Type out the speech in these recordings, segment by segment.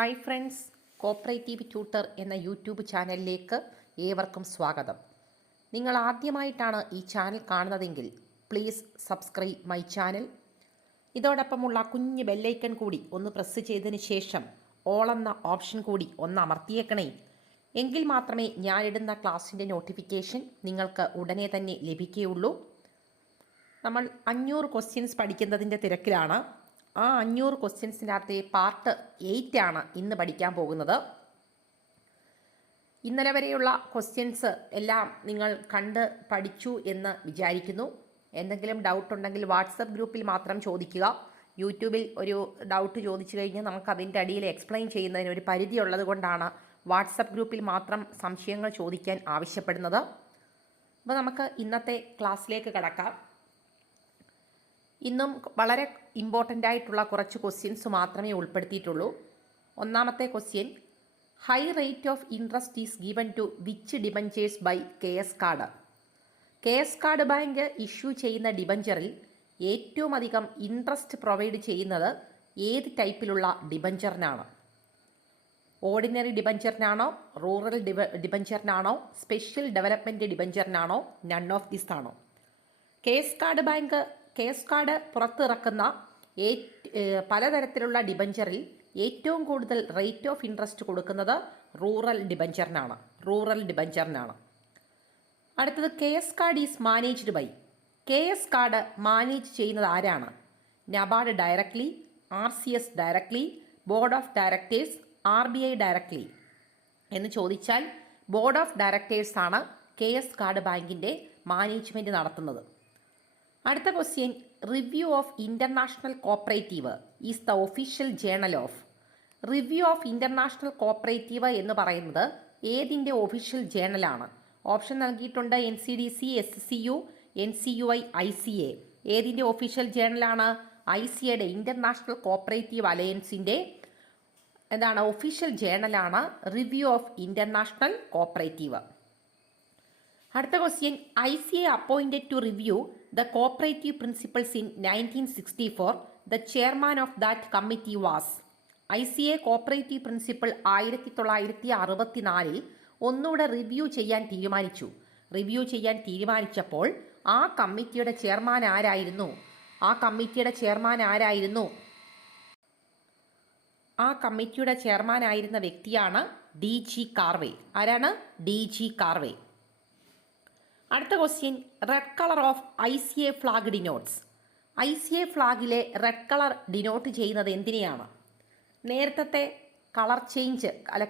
Hi friends, cooperative tutor എന്ന YouTube ചാനലിലേക്ക് ഏവർക്കും സ്വാഗതം. നിങ്ങൾ ആദ്യമായിട്ടാണ് ഈ ചാനൽ കാണുന്നതെങ്കിൽ പ്ലീസ് സബ്സ്ക്രൈബ് മൈ ചാനൽ. ഇതോടൊപ്പമുള്ള കുഞ്ഞ് ബെല്ലൈക്കൺ കൂടി ഒന്ന് പ്രസ് ചെയ്തതിന് ശേഷം ഓൾ എന്ന ഓപ്ഷൻ കൂടി ഒന്ന് അമർത്തിയേക്കണേ. എങ്കിൽ മാത്രമേ ഞാനിടുന്ന ക്ലാസ്സിൻ്റെ നോട്ടിഫിക്കേഷൻ നിങ്ങൾക്ക് ഉടനെ തന്നെ ലഭിക്കുകയുള്ളൂ. നമ്മൾ 500 ക്വസ്റ്റ്യൻസ് പഠിക്കുന്നതിൻ്റെ തിരക്കിലാണ്. ആ 500 ക്വസ്റ്റ്യൻസിനകത്തെ പാർട്ട് 8 ആണ് ഇന്ന് പഠിക്കാൻ പോകുന്നത്. ഇന്നലെ വരെയുള്ള ക്വസ്റ്റ്യൻസ് എല്ലാം നിങ്ങൾ കണ്ട് പഠിച്ചു എന്ന് വിചാരിക്കുന്നു. എന്തെങ്കിലും ഡൗട്ട് ഉണ്ടെങ്കിൽ വാട്സപ്പ് ഗ്രൂപ്പിൽ മാത്രം ചോദിക്കുക. യൂട്യൂബിൽ ഒരു ഡൗട്ട് ചോദിച്ചു കഴിഞ്ഞാൽ നമുക്ക് അതിൻ്റെ അടിയിൽ എക്സ്പ്ലെയിൻ ചെയ്യുന്നതിന് ഒരു പരിധി ഉള്ളത് കൊണ്ടാണ് വാട്സപ്പ് ഗ്രൂപ്പിൽ മാത്രം സംശയങ്ങൾ ചോദിക്കാൻ ആവശ്യപ്പെടുന്നത്. അപ്പോൾ നമുക്ക് ഇന്നത്തെ ക്ലാസ്സിലേക്ക് കടക്കാം. ഇന്നും വളരെ ഇമ്പോർട്ടൻ്റ് ആയിട്ടുള്ള കുറച്ച് ക്വസ്റ്റ്യൻസ് മാത്രമേ ഉൾപ്പെടുത്തിയിട്ടുള്ളൂ. ഒന്നാമത്തെ question, high rate of interest is given to which debentures by KS card. KS card bank issue ചെയ്യുന്ന ഡിബഞ്ചറിൽ ഏറ്റവും അധികം ഇൻട്രസ്റ്റ് പ്രൊവൈഡ് ചെയ്യുന്നത് ഏത് ടൈപ്പിലുള്ള ഡിബഞ്ചറിനാണ്? ഓർഡിനറി ഡിബഞ്ചറിനാണോ, റൂറൽ ഡിബഞ്ചറിനാണോ, സ്പെഷ്യൽ ഡെവലപ്മെൻറ്റ് ഡിബഞ്ചറിനാണോ, നൺ ഓഫ് ദിസ് ആണോ? KS കാർഡ് പുറത്തിറക്കുന്ന പലതരത്തിലുള്ള ഡിബഞ്ചറിൽ ഏറ്റവും കൂടുതൽ റേറ്റ് ഓഫ് ഇൻട്രസ്റ്റ് കൊടുക്കുന്നത് റൂറൽ ഡിബഞ്ചറിനാണ്. അടുത്തത്, KS card is managed by. KS card manage ചെയ്യുന്നത് ആരാണ്? NABARD directly, RCS directly, board of directors, RBI directly എന്ന് ചോദിച്ചാൽ ബോർഡ് ഓഫ് ഡയറക്ടേഴ്സാണ് KS കാർഡ് ബാങ്കിൻ്റെ മാനേജ്മെൻറ്റ് നടത്തുന്നത്. അടുത്ത question, review of international cooperative is the official journal of. Review of international cooperative എന്ന് പറയുന്നത് ഏതിൻ്റെ ഒഫീഷ്യൽ ജേണലാണ്? ഓപ്ഷൻ നൽകിയിട്ടുണ്ട്. NCDC, SCU, NCUI, ICA. ഏതിൻ്റെ ഒഫീഷ്യൽ ജേണലാണ്? ICAയുടെ, ഇൻ്റർനാഷണൽ കോപ്പറേറ്റീവ് അലയൻസിൻ്റെ ഒഫീഷ്യൽ ജേണലാണ് റിവ്യൂ ഓഫ് ഇൻ്റർനാഷണൽ കോപ്പറേറ്റീവ്. അടുത്ത question, ICA appointed to review the cooperative principles in 1964. The chairman of that committee was. ICA cooperative principle 1964 ഒന്നുകൂടെ review ചെയ്യാൻ തീരുമാനിച്ചു. Review ചെയ്യാൻ തീരുമാനിച്ചപ്പോൾ ആ കമ്മിറ്റിയുടെ ചെയർമാൻ ആരായിരുന്നു? ആ കമ്മിറ്റിയുടെ ചെയർമാനായിരുന്ന വ്യക്തിയാണ് DG കാർവേ. ആരാണ്? DG കാർവേ. അടുത്ത question, red colour of ICA flag denotes. ICA ഫ്ലാഗിലെ റെഡ് കളർ ഡിനോട്ട് ചെയ്യുന്നത് എന്തിനെയാണ്? നേരത്തെ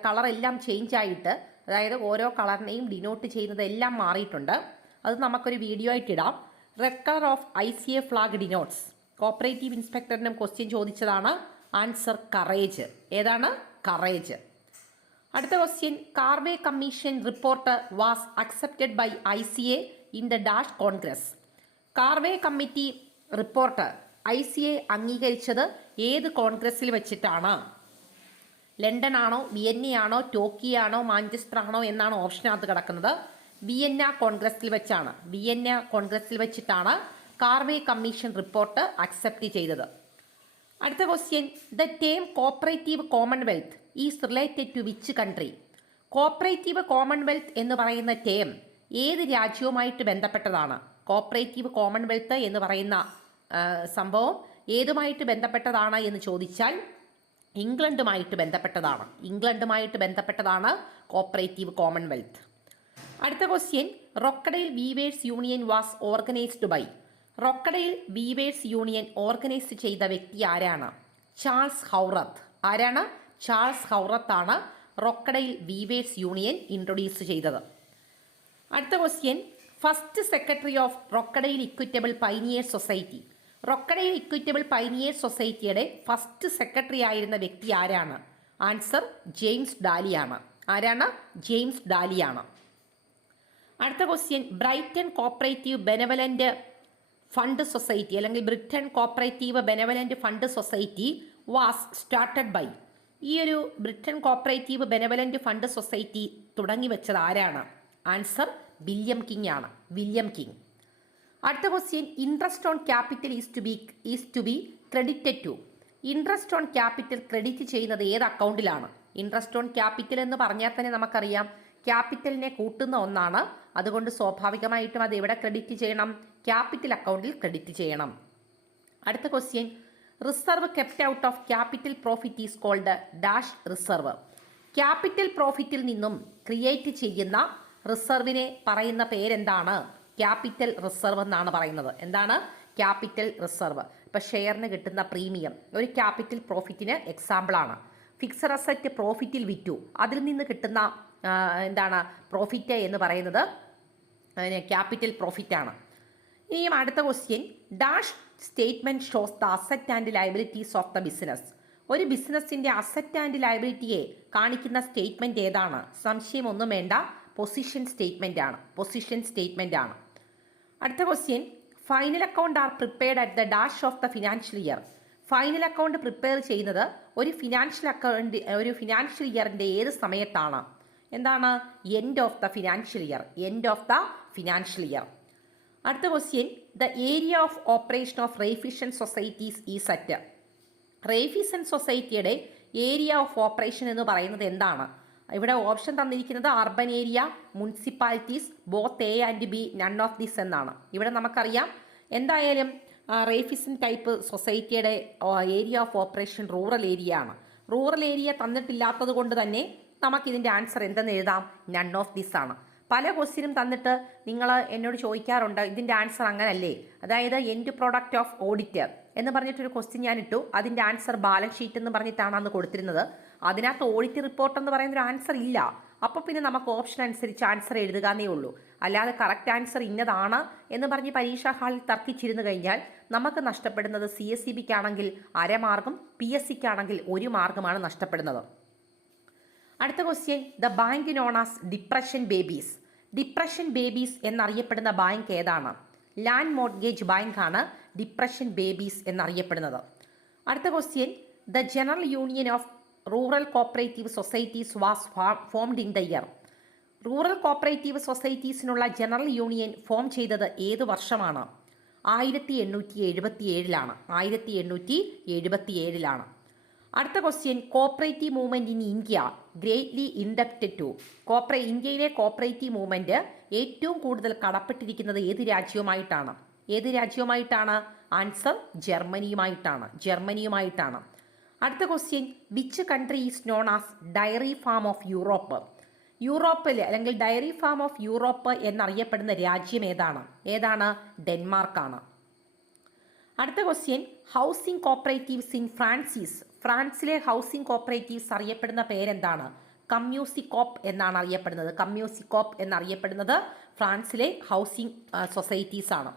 കളറെല്ലാം ചേഞ്ച് ആയിട്ട്, അതായത് ഓരോ കളറിനെയും ഡിനോട്ട് ചെയ്യുന്നത് എല്ലാം മാറിയിട്ടുണ്ട്. അത് നമുക്കൊരു വീഡിയോ ആയിട്ട് ഇടാം. Red colour of ICA flag denotes. Cooperative ഇൻസ്പെക്ടറിനും ക്വസ്റ്റ്യൻ ചോദിച്ചതാണ്. Answer courage. ഏതാണ്? കറേജ്. അടുത്ത question, Karve commission report was accepted by ICA in the dash congress. Karve committee report ICA അംഗീകരിച്ചത് ഏത് കോൺഗ്രസ്സിൽ വെച്ചിട്ടാണ്? ലണ്ടൻ ആണോ, വിയന്ന ആണോ, ടോക്കിയോ ആണോ, മാഞ്ചസ്റ്റർ ആണോ എന്നാണ് ഓപ്ഷനകത്ത് കിടക്കുന്നത്. വിയന്ന കോൺഗ്രസ്സിൽ വെച്ചിട്ടാണ് കാർവേ കമ്മീഷൻ റിപ്പോർട്ട് അക്സെപ്റ്റ് ചെയ്തത്. അടുത്ത question, the term cooperative commonwealth is related to which country. Cooperative commonwealth എന്ന് പറയുന്ന ടേം ഏത് രാജ്യവുമായിട്ട് ബന്ധപ്പെട്ടതാണ്? കോപ്പറേറ്റീവ് കോമൺവെൽത്ത് എന്ന് പറയുന്ന സംഭവം ഏതുമായിട്ട് ബന്ധപ്പെട്ടതാണ് എന്ന് ചോദിച്ചാൽ ഇംഗ്ലണ്ടുമായിട്ട് ബന്ധപ്പെട്ടതാണ് കോപ്പറേറ്റീവ് കോമൺവെൽത്ത്. അടുത്ത question, Rochdale weavers union was organised by. Rochdale weavers union organise ചെയ്ത വ്യക്തി ആരാണ്? Charles Howarth. ആരാണ്? ചാൾസ് ഹൗറത്താണ് റൊക്കഡൈൽ വീവേഴ്സ് യൂണിയൻ ഇൻട്രൊഡ്യൂസ് ചെയ്തത്. അടുത്ത question, first secretary of Rochdale equitable pioneers society. Rochdale equitable pioneers സൊസൈറ്റിയുടെ first secretary ആയിരുന്ന വ്യക്തി ആരാണ്? ആൻസർ ജെയിംസ് ഡാലിയാണ്. ആരാണ്? ജെയിംസ് ഡാലിയാണ്. അടുത്ത question, Brighton cooperative benevolent fund society അല്ലെങ്കിൽ Britain cooperative benevolent fund society was started by. ഈ ഒരു Britain cooperative benevolent fund society തുടങ്ങി വെച്ചത് ആരാണ്? ആൻസർ വില്യം കിങ് ആണ്. അടുത്ത question, interest on capital is to be credited to. Interest on capital credit ചെയ്യുന്നത് ഏത് അക്കൗണ്ടിലാണ്? ഇൻട്രസ്റ്റ് ഓൺ ക്യാപിറ്റൽ എന്ന് പറഞ്ഞാൽ തന്നെ നമുക്കറിയാം ക്യാപിറ്റലിനെ കൂട്ടുന്ന ഒന്നാണ്. അതുകൊണ്ട് സ്വാഭാവികമായിട്ടും അത് എവിടെ ക്രെഡിറ്റ് ചെയ്യണം? ക്യാപിറ്റൽ അക്കൗണ്ടിൽ ക്രെഡിറ്റ് ചെയ്യണം. അടുത്ത question, reserve kept out of capital profit is called dash reserve. Capital പ്രോഫിറ്റിൽ നിന്നും ക്രിയേറ്റ് ചെയ്യുന്ന റിസർവിനെ പറയുന്ന പേരെന്താണ്? ക്യാപിറ്റൽ റിസർവ് എന്നാണ് പറയുന്നത്. എന്താണ്? Capital reserve. ഇപ്പം ഷെയറിന് കിട്ടുന്ന പ്രീമിയം ഒരു ക്യാപിറ്റൽ പ്രോഫിറ്റിന് എക്സാമ്പിളാണ്. ഫിക്സഡ് അസറ്റ് പ്രോഫിറ്റിൽ വിറ്റു, അതിൽ നിന്ന് കിട്ടുന്ന എന്താണ് പ്രോഫിറ്റ് എന്ന് പറയുന്നത് ക്യാപിറ്റൽ പ്രോഫിറ്റാണ്. ഇനിയും അടുത്ത question, dash statement shows the asset and liabilities of the business. ഒരു ബിസിനസ്സിൻ്റെ അസറ്റ് ആൻഡ് ലയബിലിറ്റിയെ കാണിക്കുന്ന സ്റ്റേറ്റ്മെൻറ്റ് ഏതാണ്? സംശയമൊന്നും വേണ്ട, പൊസിഷൻ സ്റ്റേറ്റ്മെൻ്റ് ആണ്. പൊസിഷൻ സ്റ്റേറ്റ്മെൻ്റ് ആണ്. അടുത്ത question, final account are prepared at the dash of the financial year. Final account prepare ചെയ്യുന്നത് ഒരു ഫിനാൻഷ്യൽ ഇയറിൻ്റെ ഏത് സമയത്താണ്? എന്താണ്? End of the financial year. End of the financial year. അടുത്ത question, the area of operation of Raiffeisen societies is at. Raiffeisen സൊസൈറ്റിയുടെ area of operation എന്ന് പറയുന്നത് എന്താണ്? ഇവിടെ ഓപ്ഷൻ തന്നിരിക്കുന്നത് urban area, municipalities, both A and B, none of this എന്നാണ്. ഇവിടെ നമുക്കറിയാം എന്തായാലും റേഫിഷൻ ടൈപ്പ് സൊസൈറ്റിയുടെ area of operation rural area ആണ്. റൂറൽ ഏരിയ തന്നിട്ടില്ലാത്തത് കൊണ്ട് തന്നെ നമുക്കിതിൻ്റെ ആൻസർ എന്തെന്ന് എഴുതാം? നൺ ഓഫ് ദിസ് ആണ്. പല ക്വസ്റ്റ്യനും തന്നിട്ട് നിങ്ങൾ എന്നോട് ചോദിക്കാറുണ്ട് ഇതിൻ്റെ ആൻസർ അങ്ങനല്ലേ, അതായത് എൻഡ് പ്രോഡക്റ്റ് ഓഫ് ഓഡിറ്റ് എന്ന് പറഞ്ഞിട്ടൊരു ക്വസ്റ്റ്യൻ ഞാൻ ഇട്ടു. അതിൻ്റെ ആൻസർ ബാലൻസ് ഷീറ്റ് എന്ന് പറഞ്ഞിട്ടാണ് അന്ന് കൊടുത്തിരുന്നത്. അതിനകത്ത് ഓഡിറ്റ് റിപ്പോർട്ട് എന്ന് പറയുന്നൊരു ആൻസർ ഇല്ല. അപ്പോൾ പിന്നെ നമുക്ക് ഓപ്ഷൻ അനുസരിച്ച് ആൻസർ എഴുതുകയെന്നേ ഉള്ളൂ. അല്ലാതെ കറക്റ്റ് ആൻസർ ഇന്നതാണ് എന്ന് പറഞ്ഞ് പരീക്ഷാ ഹാളിൽ തർക്കിച്ചിരുന്നു കഴിഞ്ഞാൽ നമുക്ക് നഷ്ടപ്പെടുന്നത് CSEBക്കാണെങ്കിൽ 1/2 മാർക്കും PSCക്കാണെങ്കിൽ 1 മാർക്കുമാണ് നഷ്ടപ്പെടുന്നത്. അടുത്ത question, the bank known as depression babies. Depression babies എന്നറിയപ്പെടുന്ന ബാങ്ക് ഏതാണ്? ലാൻഡ് മോർട്ട്ഗേജ് ബാങ്ക് ആണ് ഡിപ്രഷൻ ബേബീസ് എന്നറിയപ്പെടുന്നത്. അടുത്ത question, the general union of rural cooperative societies was formed in the year. Rural cooperative സൊസൈറ്റീസിനുള്ള ജനറൽ യൂണിയൻ ഫോം ചെയ്തത് ഏത് വർഷമാണ്? 1877ലാണ്. 1877ലാണ്. അടുത്ത question, cooperative movement in India greatly inducted to. ഇന്ത്യയിലെ കോപ്പറേറ്റീവ് മൂവ്മെൻറ്റ് ഏറ്റവും കൂടുതൽ കടപ്പെട്ടിരിക്കുന്നത് ഏത് രാജ്യവുമായിട്ടാണ്? ഏത് രാജ്യവുമായിട്ടാണ്? ആൻസർ ജർമ്മനിയുമായിട്ടാണ്. ജർമ്മനിയുമായിട്ടാണ്. അടുത്ത question, which country is known as dairy farm of Europe. യൂറോപ്പിൽ അല്ലെങ്കിൽ ഡയറി ഫാം ഓഫ് യൂറോപ്പ് എന്നറിയപ്പെടുന്ന രാജ്യം ഏതാണ്? ഏതാണ്? ഡെൻമാർക്കാണ്. അടുത്ത question, housing cooperatives in Francis. ഫ്രാൻസിലെ ഹൗസിംഗ് കോപ്പറേറ്റീവ്സ് അറിയപ്പെടുന്ന പേരെന്താണ്? കമ്മ്യൂസിക്കോപ്പ് എന്നാണ് അറിയപ്പെടുന്നത്. കമ്മ്യൂസിക്കോപ്പ് എന്നറിയപ്പെടുന്നത് ഫ്രാൻസിലെ ഹൗസിംഗ് സൊസൈറ്റീസ് ആണ്.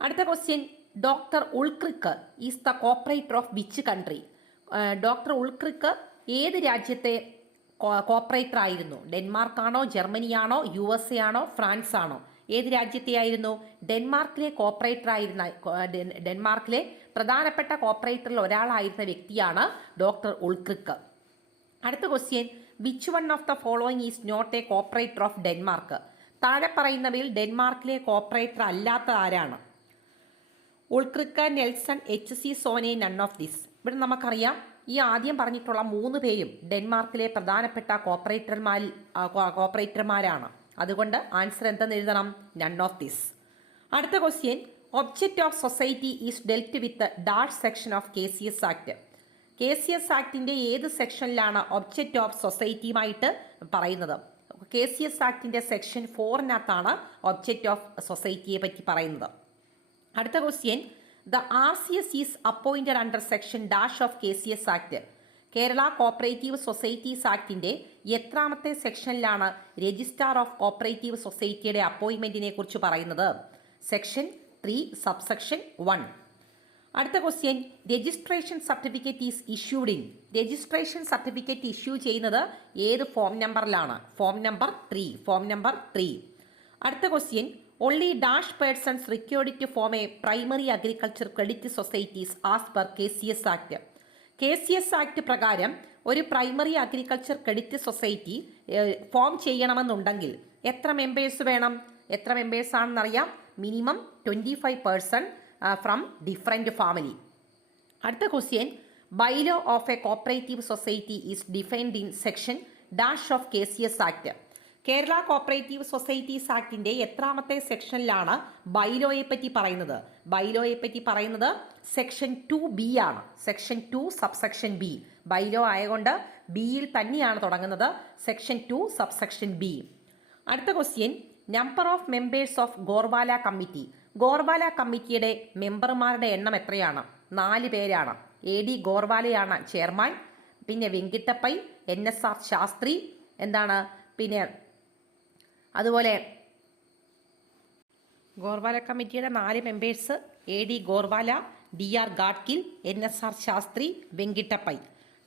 അടുത്ത question, doctor Ulkrik is the cooperator of which country. Doctor Ulkrik ഏത് രാജ്യത്തെ കോപ്പറേറ്റർ ആയിരുന്നു? ഡെൻമാർക്കാണോ, ജർമ്മനിയാണോ, USA ആണോ, ഫ്രാൻസ് ആണോ? ഏത് രാജ്യത്തെയായിരുന്നു? ഡെൻമാർക്കിലെ കോപ്പറേറ്റർ ആയിരുന്ന ഡെൻമാർക്കിലെ പ്രധാനപ്പെട്ട കോപ്പറേറ്ററിൽ ഒരാളായിരുന്ന വ്യക്തിയാണ് ഡോക്ടർ ഉൾക്രിക്ക്. അടുത്ത question, which one of the following is not a cooperator of Denmark. താഴെ പറയുന്നവയിൽ ഡെൻമാർക്കിലെ കോപ്പറേറ്റർ അല്ലാത്ത ആരാണ്? Ulkrik, Nelson, HC Sonne, none of this. ഇവിടെ നമുക്കറിയാം ഈ ആദ്യം പറഞ്ഞിട്ടുള്ള 3 പേരും ഡെൻമാർക്കിലെ പ്രധാനപ്പെട്ട കോപ്പറേറ്റർമാരാണ്. അതുകൊണ്ട് ആൻസർ എന്തെന്ന് എഴുതണം? None of this. അടുത്ത question, object of society is dealt with dash section of KCS act. KCS ആക്ടിൻ്റെ ഏത് സെക്ഷനിലാണ് ഒബ്ജക്റ്റ് ഓഫ് സൊസൈറ്റിയുമായിട്ട് പറയുന്നത്? KCS ആക്ടിൻ്റെ സെക്ഷൻ 4-നകത്താണ് ഒബ്ജക്റ്റ് ഓഫ് സൊസൈറ്റിയെ പറ്റി പറയുന്നത്. അടുത്ത question, the RCS is appointed under section dash of KCS act. Kerala cooperative societies ആക്ടിൻ്റെ എത്രാമത്തെ സെക്ഷനിലാണ് രജിസ്ട്രാർ ഓഫ് കോപ്പറേറ്റീവ് സൊസൈറ്റിയുടെ അപ്പോയിൻമെൻറ്റിനെ കുറിച്ച് പറയുന്നത്? Section 3 subsection 1. അടുത്ത question, registration certificate is issued in. Registration certificate issue ചെയ്യുന്നത് ഏത് ഫോം നമ്പറിലാണ്? Form number 3. Form number 3. അടുത്ത question, only dash persons required to form a primary agriculture credit societies as per KCS Act. KCS Act പ്രകാരം ഒരു primary agriculture credit society form ചെയ്യണമെന്നുണ്ടെങ്കിൽ എത്ര members വേണം? എത്ര മെമ്പേഴ്സ് ആണെന്നറിയാം? Minimum 25% from different family. അടുത്ത question, bylaw of a cooperative society is defined in section dash of KCS act. Kerala cooperative societies ആക്ടിന്റെ എത്രാമത്തെ സെക്ഷനിലാണ് ബൈലോയെ പറ്റി പറയുന്നത്? ബൈലോയെ പറ്റി പറയുന്നത് സെക്ഷൻ 2B ആണ്. Section 2 subsection B. ബൈലോ ആയതുകൊണ്ട് ബിയിൽ തന്നെയാണ് തുടങ്ങുന്നത്. Section 2 subsection B. അടുത്ത question, number of members of Gorwala committee. Gorwala കമ്മിറ്റിയുടെ മെമ്പർമാരുടെ എണ്ണം എത്രയാണ്? 4 പേരാണ്. AD ഗോർവാലയാണ് ചെയർമാൻ. പിന്നെ വെങ്കിട്ടപ്പൈ, NSR ശാസ്ത്രി, പിന്നെ അതുപോലെ ഗോർവാല കമ്മിറ്റിയുടെ 4 members AD Gorwala, DR Gadgil, NSR Shastri, Venkatappiah.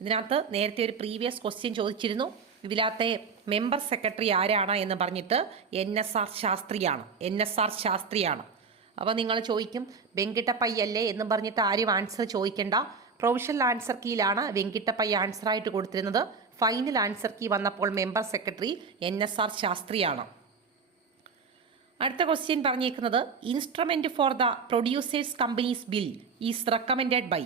ഇതിനകത്ത് നേരത്തെ ഒരു പ്രീവിയസ് ക്വസ്റ്റ്യൻ ചോദിച്ചിരുന്നു. ഇതിനകത്തെ മെമ്പർ സെക്രട്ടറി ആരാണ് എന്ന് പറഞ്ഞിട്ട് NSR ശാസ്ത്രിയാണ്. അപ്പോൾ നിങ്ങൾ ചോദിക്കും വെങ്കിട്ടപ്പൈ അല്ലേ എന്നും പറഞ്ഞിട്ട് ആരും ആൻസർ ചോദിക്കേണ്ട. പ്രൊവിഷണൽ ആൻസർ കീയിലാണ് വെങ്കിട്ടപ്പൈ ആൻസറായിട്ട് കൊടുത്തിരുന്നത്. ഫൈനൽ ആൻസർ കീ വന്നപ്പോൾ മെമ്പർ സെക്രട്ടറി NSR ശാസ്ത്രിയാണ്. അടുത്ത ക്വസ്റ്റ്യൻ പറഞ്ഞേക്കുന്നത്, instrument for the producers companies bill is recommended by.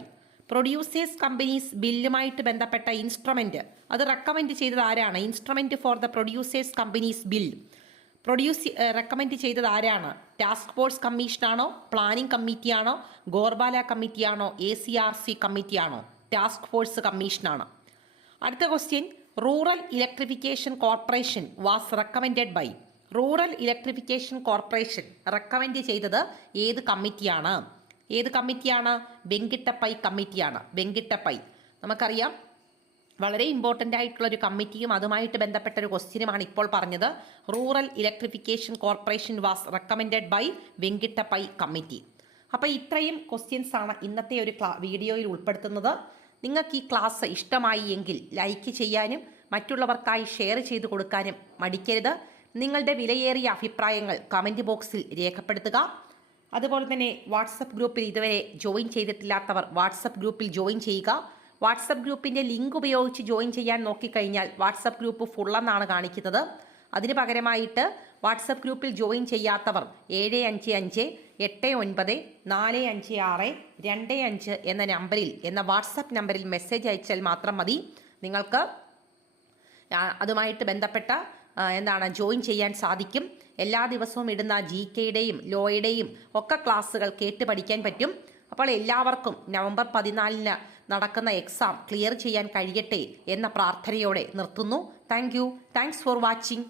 Producers companies ബില്ലുമായിട്ട് ബന്ധപ്പെട്ട ഇൻസ്ട്രുമെന്റ് അത് റെക്കമെൻഡ് ചെയ്തത് ആരാണ്? Instrument for the producers companies bill recommend ചെയ്തത് ആരാണ്? ടാസ്ക് ഫോഴ്സ് കമ്മീഷനാണോ, പ്ലാനിംഗ് കമ്മിറ്റിയാണോ, ഗോർബാല കമ്മിറ്റിയാണോ, ACRC കമ്മിറ്റിയാണോ? ടാസ്ക് ഫോഴ്സ് കമ്മീഷനാണ്. അടുത്ത question, rural electrification corporation was recommended by. Rural electrification corporation recommend ചെയ്തത് ഏത് കമ്മിറ്റിയാണ്? വെങ്കിട്ടപ്പൈ കമ്മിറ്റിയാണ്. വെങ്കിട്ടപ്പൈ നമുക്കറിയാം വളരെ ഇമ്പോർട്ടൻ്റ് ആയിട്ടുള്ളൊരു കമ്മിറ്റിയും അതുമായിട്ട് ബന്ധപ്പെട്ട ഒരു ക്വസ്റ്റ്യനുമാണ് ഇപ്പോൾ പറഞ്ഞത്. Rural electrification corporation was recommended by Venkatappiah committee. അപ്പോൾ ഇത്രയും ക്വസ്റ്റ്യൻസ് ആണ് ഇന്നത്തെ ഒരു വീഡിയോയിൽ ഉൾപ്പെടുത്തുന്നത്. നിങ്ങൾക്ക് ഈ ക്ലാസ് ഇഷ്ടമായി എങ്കിൽ ലൈക്ക് ചെയ്യാനും മറ്റുള്ളവർക്കായി ഷെയർ ചെയ്ത് കൊടുക്കാനും മടിക്കരുത്. നിങ്ങളുടെ വിലയേറിയ അഭിപ്രായങ്ങൾ കമൻറ്റ് ബോക്സിൽ രേഖപ്പെടുത്തുക. അതുപോലെ തന്നെ വാട്സപ്പ് ഗ്രൂപ്പിൽ ഇതുവരെ ജോയിൻ ചെയ്തിട്ടില്ലാത്തവർ വാട്സപ്പ് ഗ്രൂപ്പിൽ ജോയിൻ ചെയ്യുക. വാട്സപ്പ് ഗ്രൂപ്പിൻ്റെ ലിങ്ക് ഉപയോഗിച്ച് ജോയിൻ ചെയ്യാൻ നോക്കിക്കഴിഞ്ഞാൽ വാട്സപ്പ് ഗ്രൂപ്പ് ഫുള്ളെന്നാണ് കാണിക്കുന്നത്. അതിന് പകരമായിട്ട് വാട്സപ്പ് ഗ്രൂപ്പിൽ ജോയിൻ ചെയ്യാത്തവർ 755894562 എന്ന വാട്സപ്പ് നമ്പറിൽ മെസ്സേജ് അയച്ചാൽ മാത്രം മതി. നിങ്ങൾക്ക് അതുമായിട്ട് ബന്ധപ്പെട്ട ജോയിൻ ചെയ്യാൻ സാധിക്കും. എല്ലാ ദിവസവും ഇടുന്ന GKയുടെയും ലോയുടെയും ഒക്കെ ക്ലാസ്സുകൾ കേട്ട് പഠിക്കാൻ പറ്റും. അപ്പോൾ എല്ലാവർക്കും നവംബർ 14 നടക്കുന്ന എക്സാം ക്ലിയർ ചെയ്യാൻ കഴിയട്ടെ എന്ന പ്രാർത്ഥനയോടെ നിർത്തുന്നു. Thanks for watching.